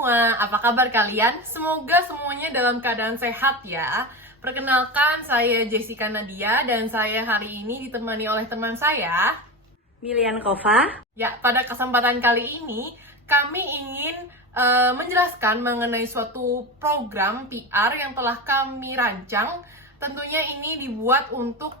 semua, apa kabar kalian? Semoga semuanya dalam keadaan sehat ya. Perkenalkan, saya Jessica Nadia dan saya hari ini ditemani oleh teman saya, Milian Kova. Ya, pada kesempatan kali ini kami ingin menjelaskan mengenai suatu program PR yang telah kami rancang. Tentunya ini dibuat untuk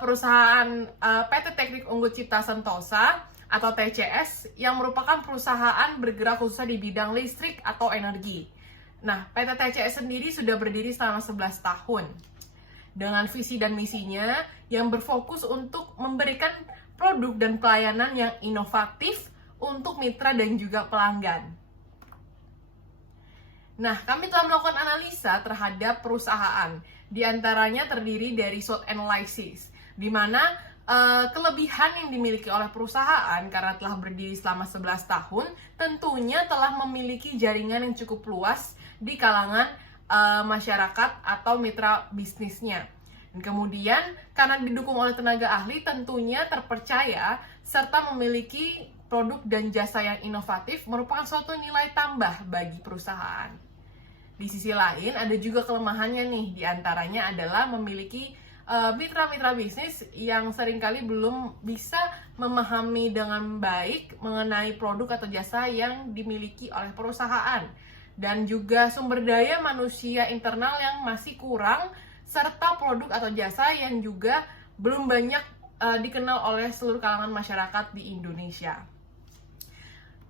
perusahaan PT Teknik Unggul Cipta Sentosa atau TCS yang merupakan perusahaan bergerak khususnya di bidang listrik atau energi. Nah, PT TCS sendiri sudah berdiri selama 11 tahun dengan visi dan misinya yang berfokus untuk memberikan produk dan pelayanan yang inovatif untuk mitra dan juga pelanggan. Nah, kami telah melakukan analisa terhadap perusahaan, di antaranya terdiri dari SWOT analysis, di mana kelebihan yang dimiliki oleh perusahaan karena telah berdiri selama 11 tahun, tentunya telah memiliki jaringan yang cukup luas di kalangan masyarakat atau mitra bisnisnya. Dan kemudian, karena didukung oleh tenaga ahli, tentunya terpercaya serta memiliki produk dan jasa yang inovatif merupakan suatu nilai tambah bagi perusahaan. Di sisi lain, ada juga kelemahannya nih, diantaranya adalah memiliki mitra-mitra bisnis yang seringkali belum bisa memahami dengan baik mengenai produk atau jasa yang dimiliki oleh perusahaan, dan juga sumber daya manusia internal yang masih kurang, serta produk atau jasa yang juga belum banyak dikenal oleh seluruh kalangan masyarakat di Indonesia.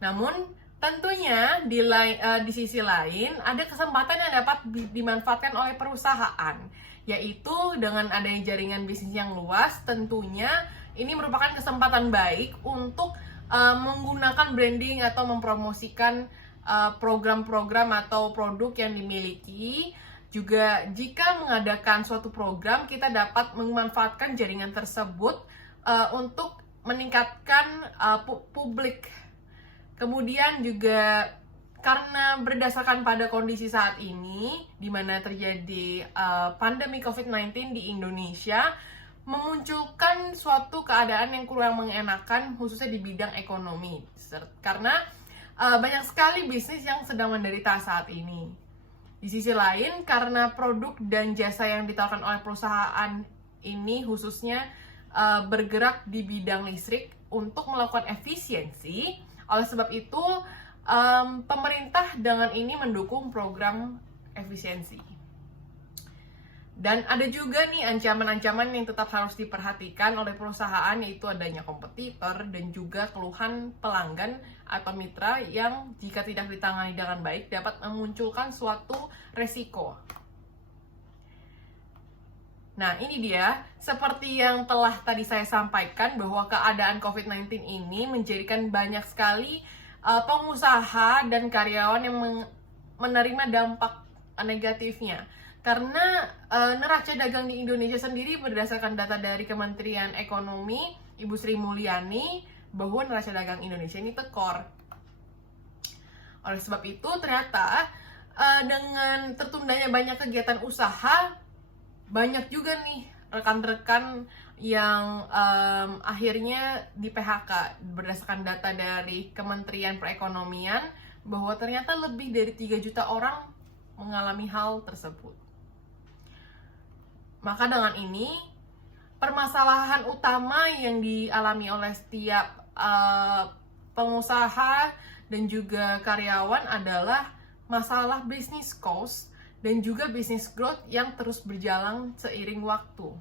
Namun tentunya di sisi lain ada kesempatan yang dapat dimanfaatkan oleh perusahaan, yaitu dengan adanya jaringan bisnis yang luas. Tentunya ini merupakan kesempatan baik untuk menggunakan branding atau mempromosikan program-program atau produk yang dimiliki. Juga jika mengadakan suatu program, kita dapat memanfaatkan jaringan tersebut untuk meningkatkan publik. Kemudian juga karena berdasarkan pada kondisi saat ini, di mana terjadi pandemi COVID-19 di Indonesia, memunculkan suatu keadaan yang kurang mengenakan khususnya di bidang ekonomi. Karena banyak sekali bisnis yang sedang menderita saat ini. Di sisi lain, karena produk dan jasa yang ditawarkan oleh perusahaan ini khususnya bergerak di bidang listrik untuk melakukan efisiensi, oleh sebab itu pemerintah dengan ini mendukung program efisiensi. Dan ada juga nih ancaman-ancaman yang tetap harus diperhatikan oleh perusahaan, yaitu adanya kompetitor dan juga keluhan pelanggan atau mitra yang jika tidak ditangani dengan baik dapat memunculkan suatu resiko. Nah, ini dia, seperti yang telah tadi saya sampaikan bahwa keadaan COVID-19 ini menjadikan banyak sekali pengusaha dan karyawan yang menerima dampak negatifnya. Karena neraca dagang di Indonesia sendiri berdasarkan data dari Kementerian Ekonomi, Ibu Sri Mulyani, bahwa neraca dagang Indonesia ini tekor. Oleh sebab itu, ternyata dengan tertundanya banyak kegiatan usaha, banyak juga nih rekan-rekan yang akhirnya di PHK. Berdasarkan data dari Kementerian Perekonomian, bahwa ternyata lebih dari 3 juta orang mengalami hal tersebut. Maka dengan ini, permasalahan utama yang dialami oleh setiap pengusaha dan juga karyawan adalah masalah business cost dan juga business growth yang terus berjalan seiring waktu.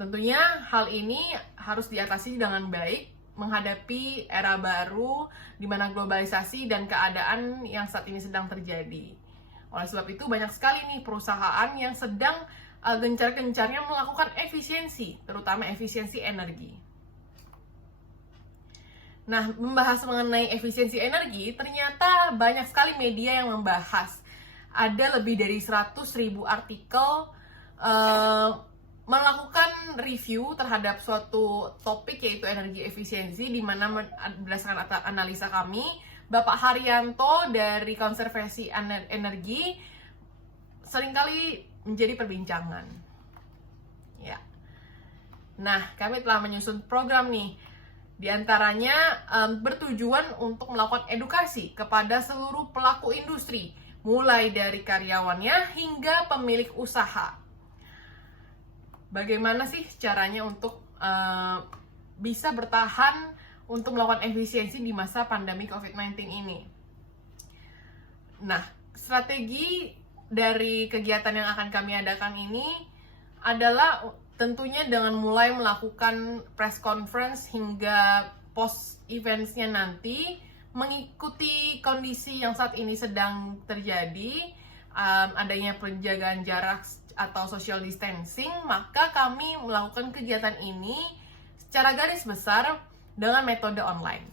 Tentunya hal ini harus diatasi dengan baik menghadapi era baru di mana globalisasi dan keadaan yang saat ini sedang terjadi. Oleh sebab itu banyak sekali nih perusahaan yang sedang gencar-gencarnya melakukan efisiensi, terutama efisiensi energi. Nah, membahas mengenai efisiensi energi, ternyata banyak sekali media yang membahas. Ada lebih dari 100.000 artikel melakukan review terhadap suatu topik, yaitu energi efisiensi, di mana berdasarkan analisa kami, Bapak Haryanto dari Konservasi Energi seringkali menjadi perbincangan. Ya. Nah, kami telah menyusun program nih Di antaranya bertujuan untuk melakukan edukasi kepada seluruh pelaku industri, mulai dari karyawannya hingga pemilik usaha. Bagaimana sih caranya untuk bisa bertahan untuk melakukan efisiensi di masa pandemi COVID-19 ini? Nah, strategi dari kegiatan yang akan kami adakan ini adalah tentunya dengan mulai melakukan press conference hingga post events-nya nanti, mengikuti kondisi yang saat ini sedang terjadi, adanya penjagaan jarak atau social distancing, maka kami melakukan kegiatan ini secara garis besar dengan metode online.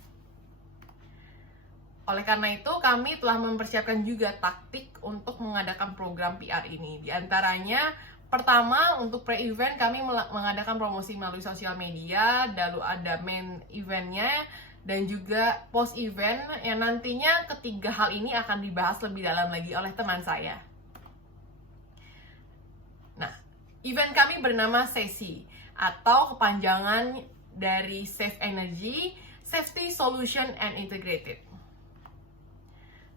Oleh karena itu, kami telah mempersiapkan juga taktik untuk mengadakan program PR ini. Di antaranya, pertama, untuk pre-event kami mengadakan promosi melalui sosial media, lalu ada main eventnya, dan juga post-event yang nantinya ketiga hal ini akan dibahas lebih dalam lagi oleh teman saya. Nah, event kami bernama SESI, atau kepanjangan dari Save Energy, Safety Solution and Integrated.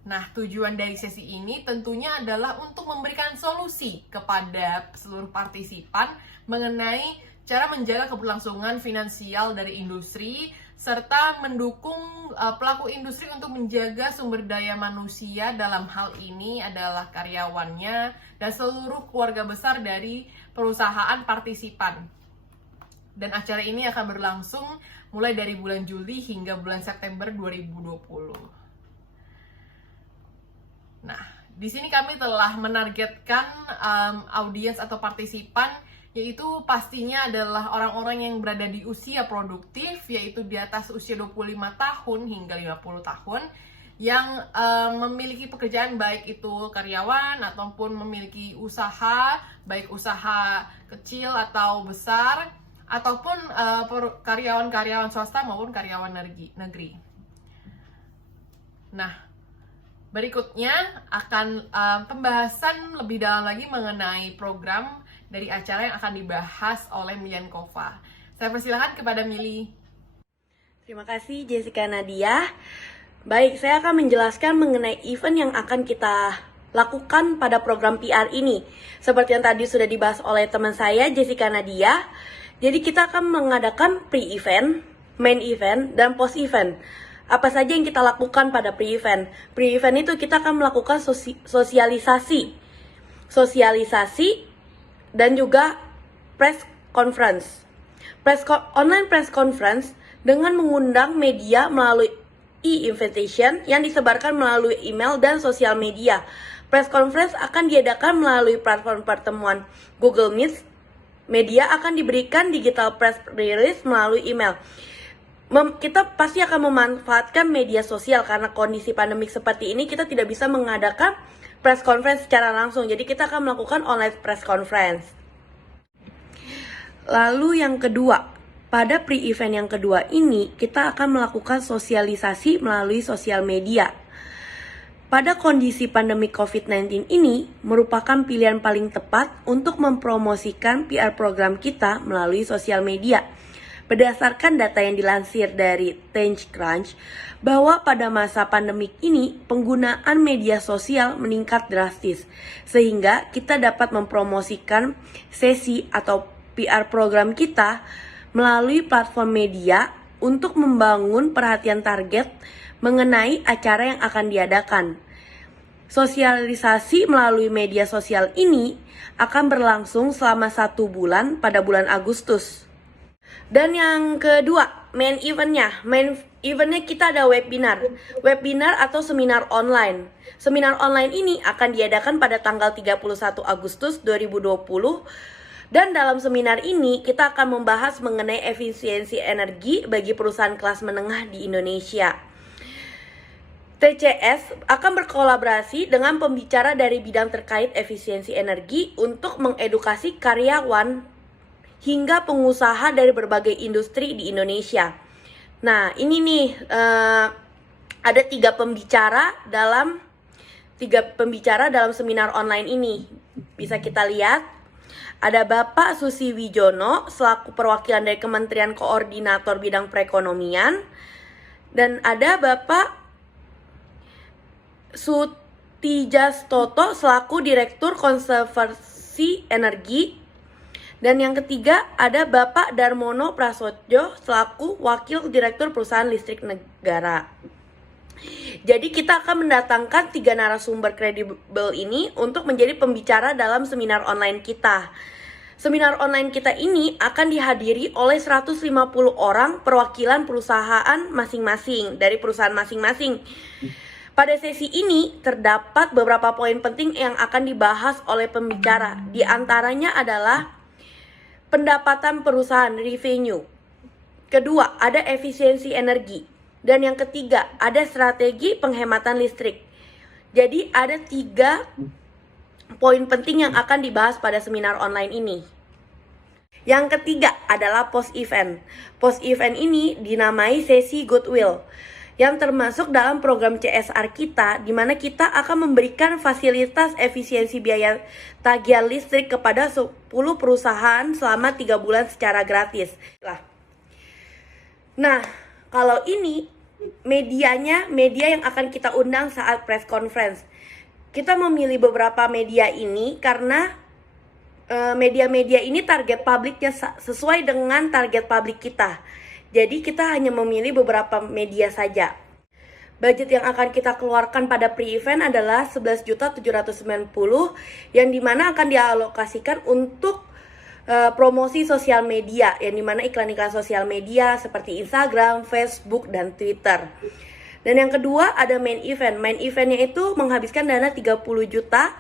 Nah, tujuan dari sesi ini tentunya adalah untuk memberikan solusi kepada seluruh partisipan mengenai cara menjaga keberlangsungan finansial dari industri, serta mendukung pelaku industri untuk menjaga sumber daya manusia, dalam hal ini adalah karyawannya dan seluruh keluarga besar dari perusahaan partisipan. Dan acara ini akan berlangsung mulai dari bulan Juli hingga bulan September 2020. Nah, di sini kami telah menargetkan audiens atau partisipan, yaitu pastinya adalah orang-orang yang berada di usia produktif, yaitu di atas usia 25 tahun hingga 50 tahun, yang memiliki pekerjaan, baik itu karyawan ataupun memiliki usaha, baik usaha kecil atau besar, ataupun karyawan-karyawan swasta maupun karyawan negeri. Nah, berikutnya akan pembahasan lebih dalam lagi mengenai program dari acara yang akan dibahas oleh Milian Kova. Saya persilakan kepada Mili. Terima kasih Jessica Nadia. Baik, saya akan menjelaskan mengenai event yang akan kita lakukan pada program PR ini. Seperti yang tadi sudah dibahas oleh teman saya Jessica Nadia. Jadi kita akan mengadakan pre-event, main event, dan post-event. Apa saja yang kita lakukan pada pre-event? Pre-event itu kita akan melakukan sosialisasi dan juga press conference. Online press conference dengan mengundang media melalui e-invitation yang disebarkan melalui email dan sosial media. Press conference akan diadakan melalui platform pertemuan Google Meet. Media akan diberikan digital press release melalui email. Kita pasti akan memanfaatkan media sosial karena kondisi pandemik seperti ini kita tidak bisa mengadakan press conference secara langsung. Jadi kita akan melakukan online press conference. Lalu yang kedua, pada pre-event yang kedua ini kita akan melakukan sosialisasi melalui sosial media. Pada kondisi pandemi COVID-19 ini merupakan pilihan paling tepat untuk mempromosikan PR program kita melalui sosial media. Berdasarkan data yang dilansir dari TechCrunch, bahwa pada masa pandemik ini penggunaan media sosial meningkat drastis, sehingga kita dapat mempromosikan sesi atau PR program kita melalui platform media untuk membangun perhatian target mengenai acara yang akan diadakan. Sosialisasi melalui media sosial ini akan berlangsung selama 1 bulan pada bulan Agustus. Dan yang kedua, main eventnya kita ada webinar atau seminar online. Seminar online ini akan diadakan pada tanggal 31 Agustus 2020. Dan dalam seminar ini kita akan membahas mengenai efisiensi energi bagi perusahaan kelas menengah di Indonesia. TCS akan berkolaborasi dengan pembicara dari bidang terkait efisiensi energi untuk mengedukasi karyawan hingga pengusaha dari berbagai industri di Indonesia. Nah, ini nih ada 3 pembicara dalam seminar online ini. Bisa kita lihat. ada Bapak Susi Wijono selaku perwakilan dari Kementerian Koordinator Bidang Perekonomian, dan ada Bapak Sutijastoto selaku Direktur Konservasi Energi, dan yang ketiga ada Bapak Darmono Prasojo selaku Wakil Direktur Perusahaan Listrik Negara. Jadi kita akan mendatangkan 3 narasumber kredibel ini untuk menjadi pembicara dalam seminar online kita. Seminar online kita ini akan dihadiri oleh 150 orang perwakilan perusahaan masing-masing dari perusahaan masing-masing. Pada sesi ini terdapat beberapa poin penting yang akan dibahas oleh pembicara. Di antaranya adalah pendapatan perusahaan, revenue. Kedua, ada efisiensi energi. Dan yang ketiga, ada strategi penghematan listrik. Jadi ada 3 poin penting yang akan dibahas pada seminar online ini. Yang ketiga adalah post event. Post event ini dinamai sesi goodwill, yang termasuk dalam program CSR kita, di mana kita akan memberikan fasilitas efisiensi biaya tagihan listrik kepada 10 perusahaan selama 3 bulan secara gratis. Nah, kalau ini media yang akan kita undang saat press conference. Kita memilih beberapa media ini karena media-media ini target publiknya sesuai dengan target publik kita. Jadi kita hanya memilih beberapa media saja. Budget yang akan kita keluarkan pada pre-event adalah 11.790 yang dimana akan dialokasikan untuk promosi sosial media, yang dimana iklan-iklan sosial media seperti Instagram, Facebook, dan Twitter. Dan yang kedua ada main event. Main eventnya itu menghabiskan dana 30 juta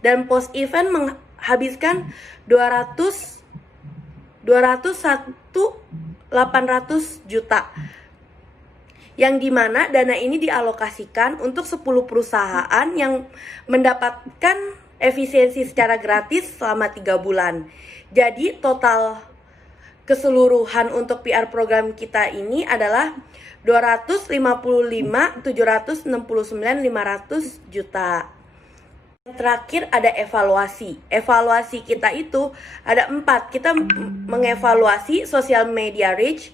dan post event menghabiskan 800 juta, yang dimana dana ini dialokasikan untuk 10 perusahaan yang mendapatkan efisiensi secara gratis selama 3 bulan. Jadi total keseluruhan untuk PR program kita ini adalah 255.769.500 juta. Yang terakhir ada evaluasi. Evaluasi kita itu ada 4. Kita mengevaluasi social media reach.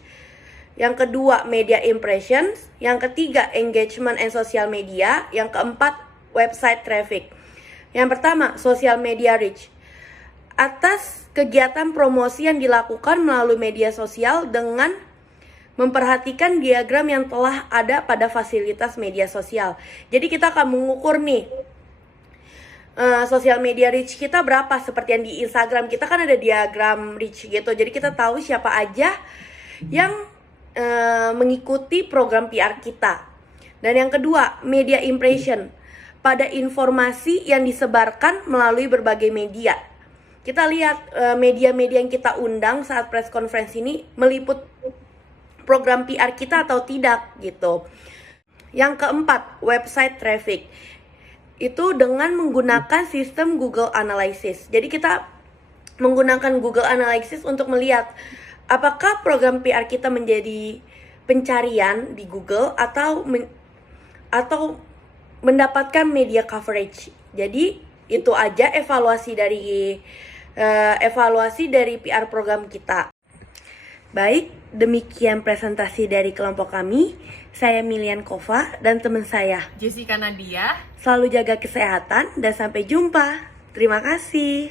Yang kedua, media impressions. Yang ketiga, engagement and social media. Yang keempat, website traffic. Yang pertama, social media reach. Atas kegiatan promosi yang dilakukan melalui media sosial dengan memperhatikan diagram yang telah ada pada fasilitas media sosial. Jadi kita akan mengukur nih, social media reach kita berapa. Seperti yang di Instagram kita kan ada diagram reach gitu. Jadi kita tahu siapa aja yang mengikuti program PR kita. Dan yang kedua, media impression. Pada informasi yang disebarkan melalui berbagai media. Kita lihat media-media yang kita undang saat press conference ini meliput program PR kita atau tidak gitu. Yang keempat, website traffic. Itu dengan menggunakan sistem Google Analytics. Jadi kita menggunakan Google Analytics untuk melihat apakah program PR kita menjadi pencarian di Google atau mendapatkan media coverage. Jadi itu aja evaluasi dari PR program kita. Baik, demikian presentasi dari kelompok kami. Saya Milian Kova dan teman saya Jessica Nadia. Selalu jaga kesehatan dan sampai jumpa. Terima kasih.